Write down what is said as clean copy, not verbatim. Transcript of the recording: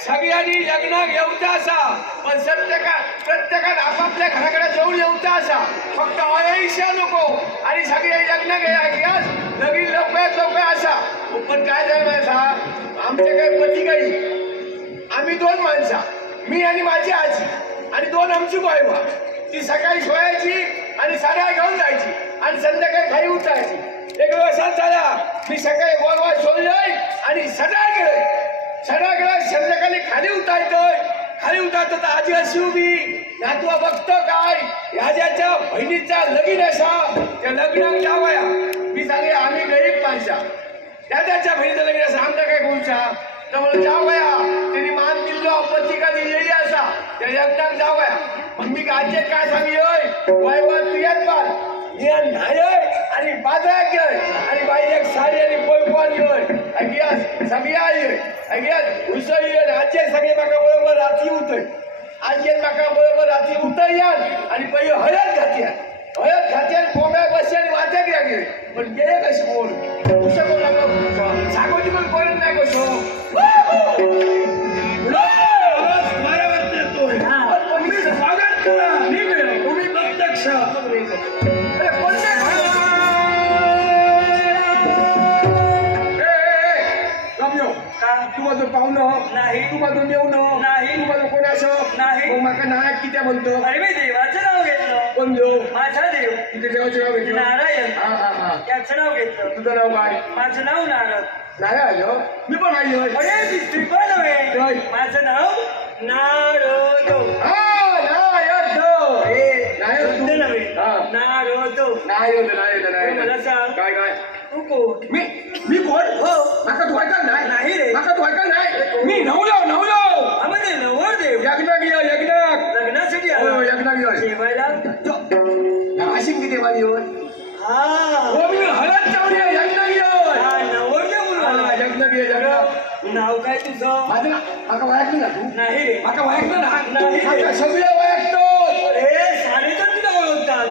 सगळ्यांनी लग्नाक येऊचा असा पण प्रत्येकान आपापल्या घराकडे जाऊन येऊचा असा फक्त अयशा नको आणि सगळे लग्न घेयास लगीन लवकरात असा पण काय झालं माहिती आमचे काही पती काही आम्ही दोन माणसा मी आणि माझी आजी आणि दोन आमची बायबा ती सकाळी सोयायची आणि साड्या घेऊन जायची आणि संध्याकाळी खाली उठायची एक दिवसात झाला मी सकाळी गोलवा सोडलोय आणि सडा गेलोय संध्याकाळी खाली उतारतो तर आजी अशी उभी नातवा बघतो काय ह्याच्या बहिणीचा लगीन असा त्या लग्नात जावया मी सांगे आम्ही गरीब माणसा त्याच्या बहिणीचं लगीन असं आमचा काय बोलचा तर मला जावया त्यांनी मान दिलो पत्रिका दिलेली असा त्या लग्नात जावया मग मी आजी काय सांगितलं वायवा तुयात बाल नाही आणि बाजारात घेय आणि बाई एक साडी आणि पोयपान घेय सगळी आई उसळी आजी सगळे माका बरोबर रात्री उतय आजी माका बरोबर रात्री उतर या आणि पहिले हळद घात्या कोंब्या बसते आणि वाट्या घ्या गे पण गेले कशी बोल कुशा बोला सांगोची पण बोलत नाही कसो स्वागत करा तुम्ही प्रत्यक्ष तू माझं पाहुणं नाही तू माझं मेवणं नाही तू माझं कोणाचं नाही मग माका नायक किती म्हणतो अरे मी देवाचं नाव घेतलं कोण देव माझा देव तुझ्या देवाचं नाव घेतलं नारायण हा त्याचं नाव घेतलं तुझं नाव काय माझं नाव नारद नारायण मी पण आलो अरे दिसतोय पण नव्हे माझं नाव नारद नारायण मला सांग काय काय तू कोण मी कोण हो माका तू ऐकल नाही रे माका तू ऐकल नाही मी नवलो आम्हाला नवर देव यज्ञ लग्नासाठी हो आला यज्ञ जेवायला अशी किती देवानी होय हा हो मी हळद चावली यज्ञ नवर देव म्हणून यज्ञ नाव काय तुझं माझं माका वळखलं ना तू नाही रे माका वळखलं ना नाही सगळे